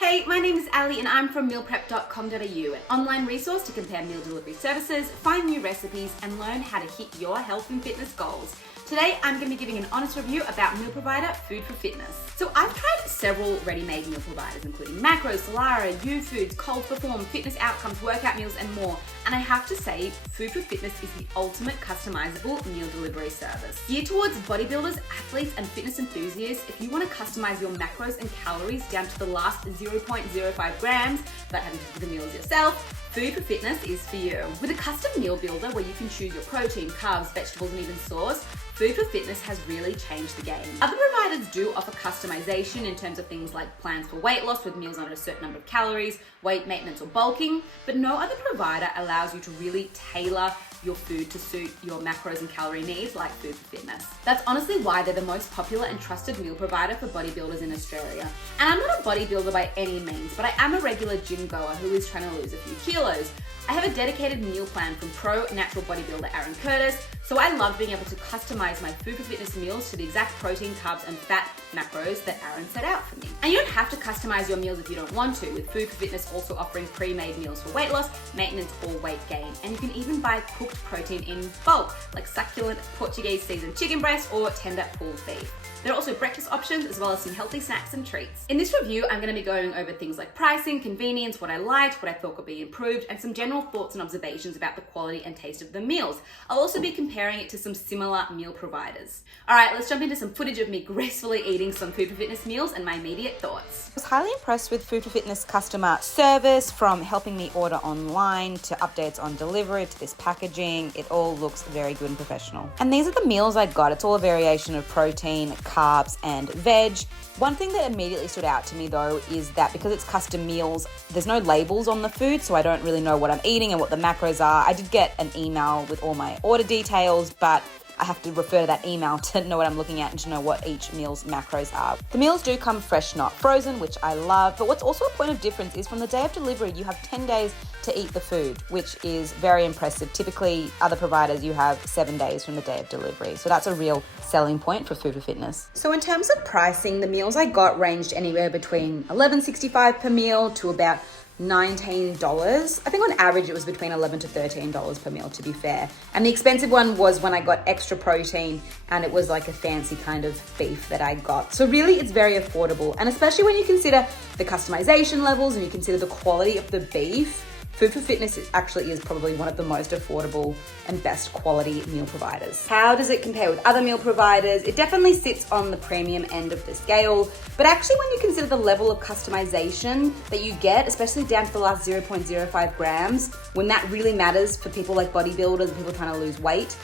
Hey, my name is Ali and I'm from mealprep.com.au, an online resource to compare meal delivery services, find new recipes, and learn how to hit your health and fitness goals. Today, I'm going to be giving an honest review about meal provider Food for Fitness. So I've tried several ready-made meal providers, including Macros, Solara, Youfoods, Kofta, Fitness Outcomes, workout meals, and more. And I have to say, Food for Fitness is the ultimate customizable meal delivery service. Geared towards bodybuilders, athletes, and fitness enthusiasts, if you want to customize your macros and calories down to the last 0.05 grams, without having to do the meals yourself, Food for Fitness is for you. With a custom meal builder where you can choose your protein, carbs, vegetables, and even sauce, Food for Fitness has really changed the game. Other providers do offer customization in terms of things like plans for weight loss with meals under a certain number of calories, weight maintenance, or bulking, but no other provider allows you to really tailor your food to suit your macros and calorie needs like Food for Fitness. That's honestly why they're the most popular and trusted meal provider for bodybuilders in Australia. And I'm not a bodybuilder by any means, but I am a regular gym goer who is trying to lose a few kilos. I have a dedicated meal plan from pro natural bodybuilder Aaron Curtis, so I love being able to customize my Food for Fitness meals to the exact protein, carbs, and fat macros that Aaron set out for me. And you don't have to customize your meals if you don't want to, with Food for Fitness also offering pre-made meals for weight loss, maintenance, or weight gain. And you can even buy cooked protein in bulk, like succulent Portuguese seasoned chicken breast or tender pulled beef. There are also breakfast options as well as some healthy snacks and treats. In this review, I'm going to be going over things like pricing, convenience, what I liked, what I thought could be improved, and some general thoughts and observations about the quality and taste of the meals. I'll also be comparing it to some similar meal providers. All right, let's jump into some footage of me gracefully eating some Food for Fitness meals and my immediate thoughts. I was highly impressed with Food for Fitness customer service, from helping me order online to updates on delivery to this packaging. It all looks very good and professional. And these are the meals I got. It's all a variation of protein, carbs, and veg. One thing that immediately stood out to me though is that because it's custom meals, there's no labels on the food, so I don't really know what I'm eating and what the macros are. I did get an email with all my order details, but I have to refer to that email to know what I'm looking at and to know what each meal's macros are. The meals do come fresh, not frozen, which I love. But what's also a point of difference is from the day of delivery, you have 10 days to eat the food, which is very impressive. Typically, other providers, you have 7 days from the day of delivery. So that's a real selling point for Food for Fitness. So in terms of pricing, the meals I got ranged anywhere between $11.65 per meal to about $19. I think on average it was between $11 to $13 per meal, to be fair. And the expensive one was when I got extra protein, and it was like a fancy kind of beef that I got. So really it's very affordable, and especially when you consider the customization levels and you consider the quality of the beef, Food for Fitness actually is probably one of the most affordable and best quality meal providers. How does it compare with other meal providers? It definitely sits on the premium end of the scale, but actually when you consider the level of customization that you get, especially down to the last 0.05 grams, when that really matters for people like bodybuilders and people trying to lose weight,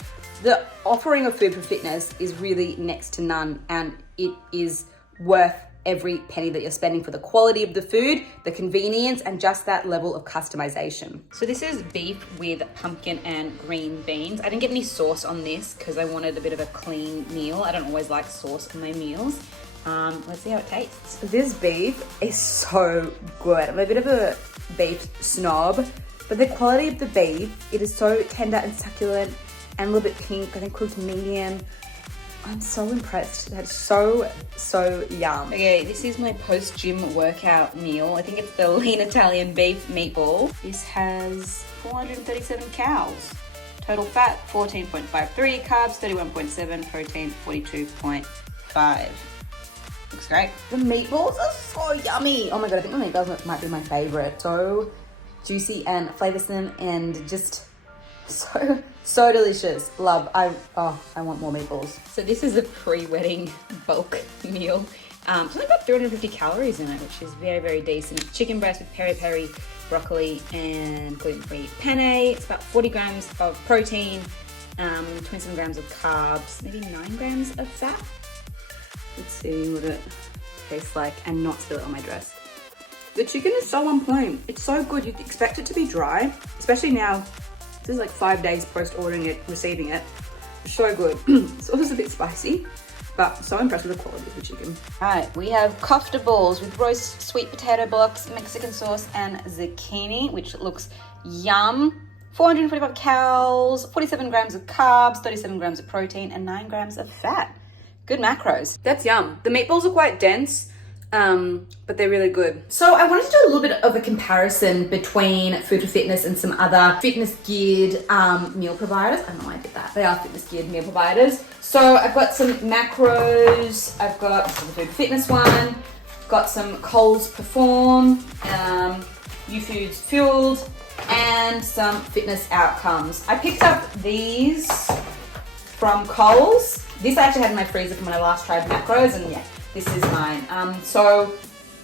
the offering of Food for Fitness is really next to none, and it is worth every penny that you're spending for the quality of the food, the convenience, and just that level of customization. So this is beef with pumpkin and green beans. I didn't get any sauce on this because I wanted a bit of a clean meal. I don't always like sauce on my meals. Let's see how it tastes. This beef is so good. I'm a bit of a beef snob, but the quality of the beef, it is so tender and succulent and a little bit pink. I think cooked medium. I'm so impressed. That's so yum. Okay, this is my post-gym workout meal. I think it's the lean Italian beef meatball. This has 437 calories. Total fat, 14.53. Carbs, 31.7. Protein, 42.5. Looks great. The meatballs are so yummy. Oh my God, I think the meatballs might be my favorite. So juicy and flavorsome and just so delicious. Love. I want more meatballs. So this is a pre-wedding bulk meal. It's only got 350 calories in it, which is very, very decent. Chicken breast with peri-peri, broccoli, and gluten-free penne. It's about 40 grams of protein, 27 grams of carbs, maybe 9 grams of fat. Let's see what it tastes like and not spill it on my dress. The chicken is so on point. It's so good. You'd expect it to be dry, especially now. This is like 5 days post ordering it, receiving it. So good. It's also a bit spicy, but so impressed with the quality of the chicken. All right, we have kofta balls with roast sweet potato blocks, Mexican sauce, and zucchini, which looks yum. 445 calories, 47 grams of carbs, 37 grams of protein, and 9 grams of fat. Good macros. That's yum. The meatballs are quite dense. but they're really good. So I wanted to do a little bit of a comparison between Food for Fitness and some other fitness geared meal providers. I don't know why I did that. They are fitness geared meal providers. So I've got some macros. I've got the Food for Fitness one. Got some Coles Perform, Youfoods Fueled, and some Fitness Outcomes. I picked up these from Coles. This I actually had in my freezer from when I last tried macros, and yeah, this is mine. So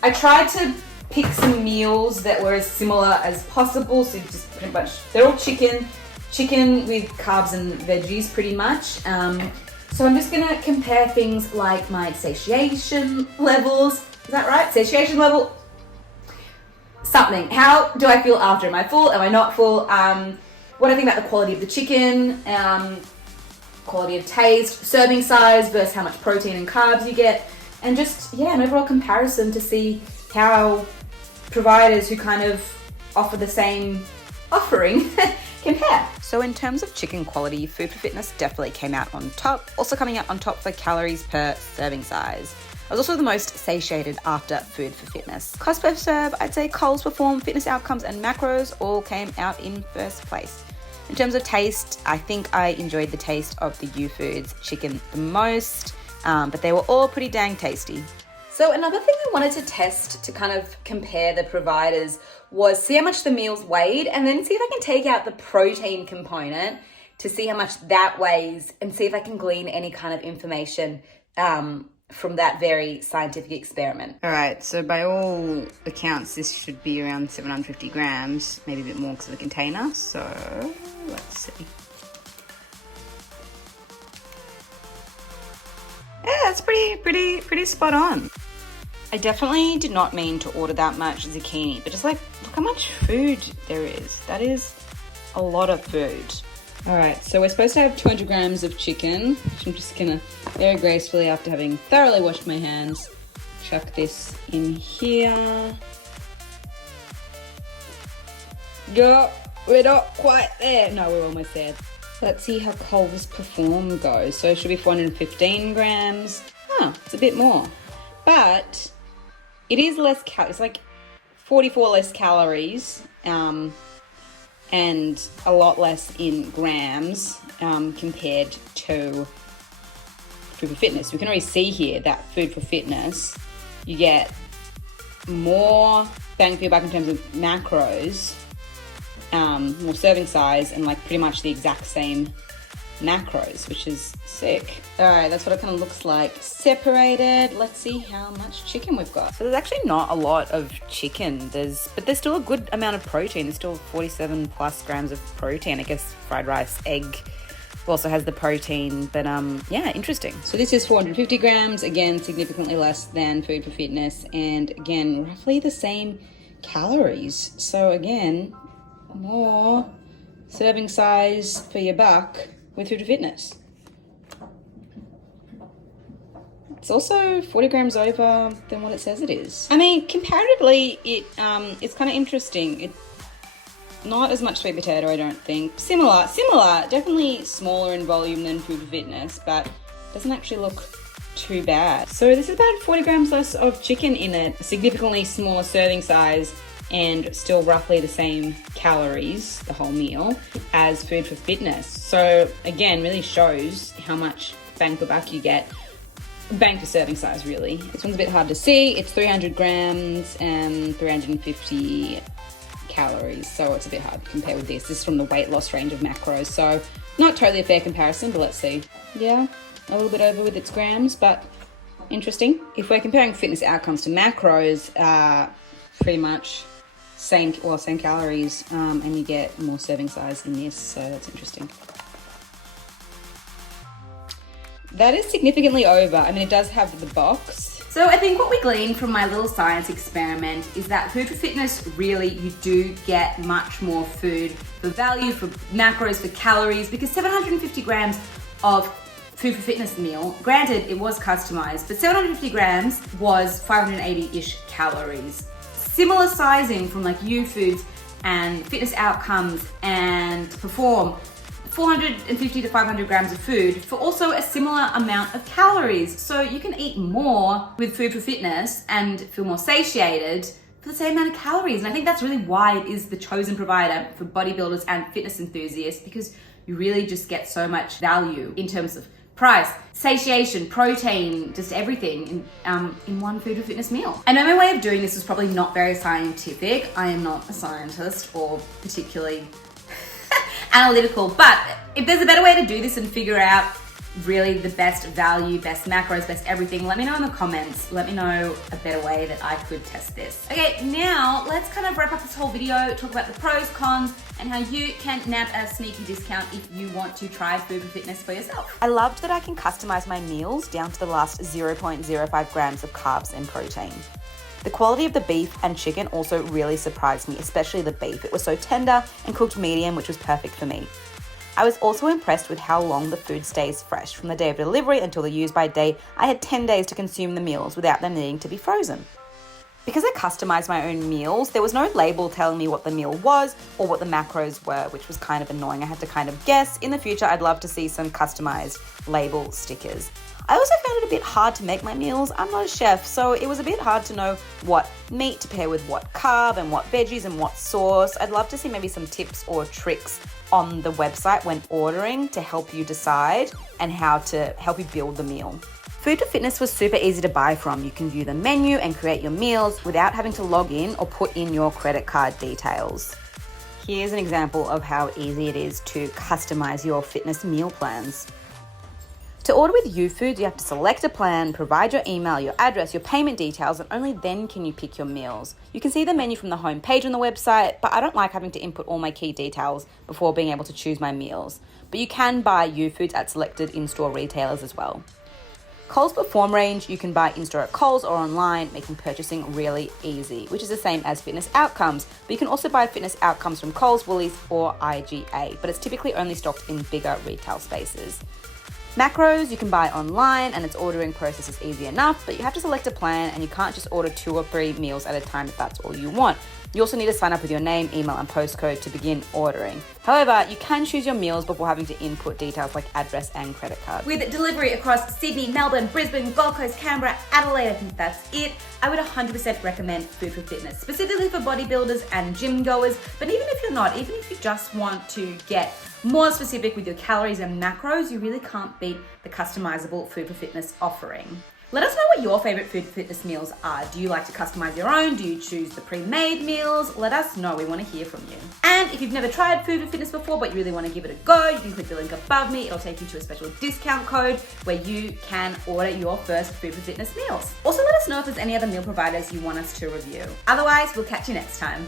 I tried to pick some meals that were as similar as possible. So just pretty much, they're all chicken with carbs and veggies pretty much. So I'm just gonna compare things like my satiation levels. Is that right? Satiation level, something. How do I feel after? Am I full? Am I not full? What I think about the quality of the chicken, quality of taste, serving size versus how much protein and carbs you get, and just, yeah, an overall comparison to see how providers who kind of offer the same offering compare. So in terms of chicken quality, Food for Fitness definitely came out on top, also coming out on top for calories per serving size. I was also the most satiated after Food for Fitness. Cost per serve, I'd say Coles Perform, Fitness Outcomes, and Macros all came out in first place. In terms of taste, I think I enjoyed the taste of the Youfoods chicken the most, but they were all pretty dang tasty. So another thing I wanted to test to kind of compare the providers was see how much the meals weighed, and then see if I can take out the protein component to see how much that weighs, and see if I can glean any kind of information from that very scientific experiment. All right, so by all accounts, this should be around 750 grams, maybe a bit more because of the container. So let's see. Yeah, that's pretty spot on. I definitely did not mean to order that much zucchini, but just like, look how much food there is. That is a lot of food. All right, so we're supposed to have 200 grams of chicken, which I'm just gonna very gracefully, after having thoroughly washed my hands, chuck this in here. Yeah, we're not quite there. No, we're almost there. Let's see how Coles Perform goes. So it should be 415 grams. Oh, it's a bit more. But it is less calories, it's like 44 less calories, and a lot less in grams compared to Food for Fitness. We can already see here that Food for Fitness, you get more bang for your buck in terms of macros, more serving size, and like pretty much the exact same macros, which is sick. All right, that's what it kind of looks like separated. Let's see how much chicken we've got. So there's actually not a lot of chicken, but there's still a good amount of protein. There's still 47 plus grams of protein. I guess fried rice, egg also has the protein, but yeah, interesting. So this is 450 grams, again, significantly less than Food for Fitness, and again, roughly the same calories. So again, more serving size for your buck with Food for Fitness. It's also 40 grams over than what it says it is. I mean, comparatively, it's kind of interesting. It's not as much sweet potato, I don't think. Similar, definitely smaller in volume than Food for Fitness, but doesn't actually look too bad. So this is about 40 grams less of chicken in it, significantly smaller serving size, and still roughly the same calories, the whole meal, as Food for Fitness. So again, really shows how much bang for buck you get. Bang for serving size, really. This one's a bit hard to see. It's 300 grams and 350 calories, so it's a bit hard to compare with this. This is from the weight loss range of macros, so not totally a fair comparison, but let's see. Yeah, a little bit over with its grams, but interesting. If we're comparing Fitness Outcomes to macros, pretty much same calories, and you get more serving size in this, so that's interesting. That is significantly over. I mean, it does have the box. So I think what we gleaned from my little science experiment is that Food for Fitness, really, you do get much more food for value, for macros, for calories, because 750 grams of Food for Fitness meal, granted it was customized, but 750 grams was 580-ish calories. Similar sizing from like Youfoods and Fitness Outcomes and Perform, 450 to 500 grams of food for also a similar amount of calories. So you can eat more with Food for Fitness and feel more satiated for the same amount of calories. And I think that's really why it is the chosen provider for bodybuilders and fitness enthusiasts, because you really just get so much value in terms of price, satiation, protein, just everything in one Food for Fitness meal. I know my way of doing this was probably not very scientific. I am not a scientist or particularly analytical, but if there's a better way to do this and figure out really the best value, best macros, best everything, let me know in the comments. Let me know a better way that I could test this. Okay, now let's kind of wrap up this whole video, talk about the pros, cons, and how you can nab a sneaky discount if you want to try Food for Fitness for yourself. I loved that I can customize my meals down to the last 0.05 grams of carbs and protein. The quality of the beef and chicken also really surprised me, especially the beef. It was so tender and cooked medium, which was perfect for me. I was also impressed with how long the food stays fresh. From the day of delivery until the use by date, I had 10 days to consume the meals without them needing to be frozen. Because I customized my own meals, there was no label telling me what the meal was or what the macros were, which was kind of annoying. I had to kind of guess. In the future, I'd love to see some customized label stickers. I also found it a bit hard to make my meals. I'm not a chef, so it was a bit hard to know what meat to pair with what carb and what veggies and what sauce. I'd love to see maybe some tips or tricks on the website when ordering to help you decide and how to help you build the meal. Food for Fitness was super easy to buy from. You can view the menu and create your meals without having to log in or put in your credit card details. Here's an example of how easy it is to customize your fitness meal plans. To order with Youfoods, you have to select a plan, provide your email, your address, your payment details, and only then can you pick your meals. You can see the menu from the home page on the website, but I don't like having to input all my key details before being able to choose my meals. But you can buy Youfoods at selected in-store retailers as well. Coles Perform range you can buy in-store at Coles or online, making purchasing really easy, which is the same as Fitness Outcomes. But you can also buy Fitness Outcomes from Coles, Woolies, or IGA, but it's typically only stocked in bigger retail spaces. Macros you can buy online and its ordering process is easy enough, but you have to select a plan and you can't just order 2 or 3 meals at a time if that's all you want. You also need to sign up with your name, email, and postcode to begin ordering. However, you can choose your meals before having to input details like address and credit card. With delivery across Sydney, Melbourne, Brisbane, Gold Coast, Canberra, Adelaide, I think that's it, I would 100% recommend Food for Fitness, specifically for bodybuilders and gym goers. But even if you're not, even if you just want to get more specific with your calories and macros, you really can't beat the customizable Food for Fitness offering. Let us know what your favorite Food for Fitness meals are. Do you like to customize your own? Do you choose the pre-made meals? Let us know. We want to hear from you. And if you've never tried Food for Fitness before, but you really want to give it a go, you can click the link above me. It'll take you to a special discount code where you can order your first Food for Fitness meals. Also, let us know if there's any other meal providers you want us to review. Otherwise, we'll catch you next time.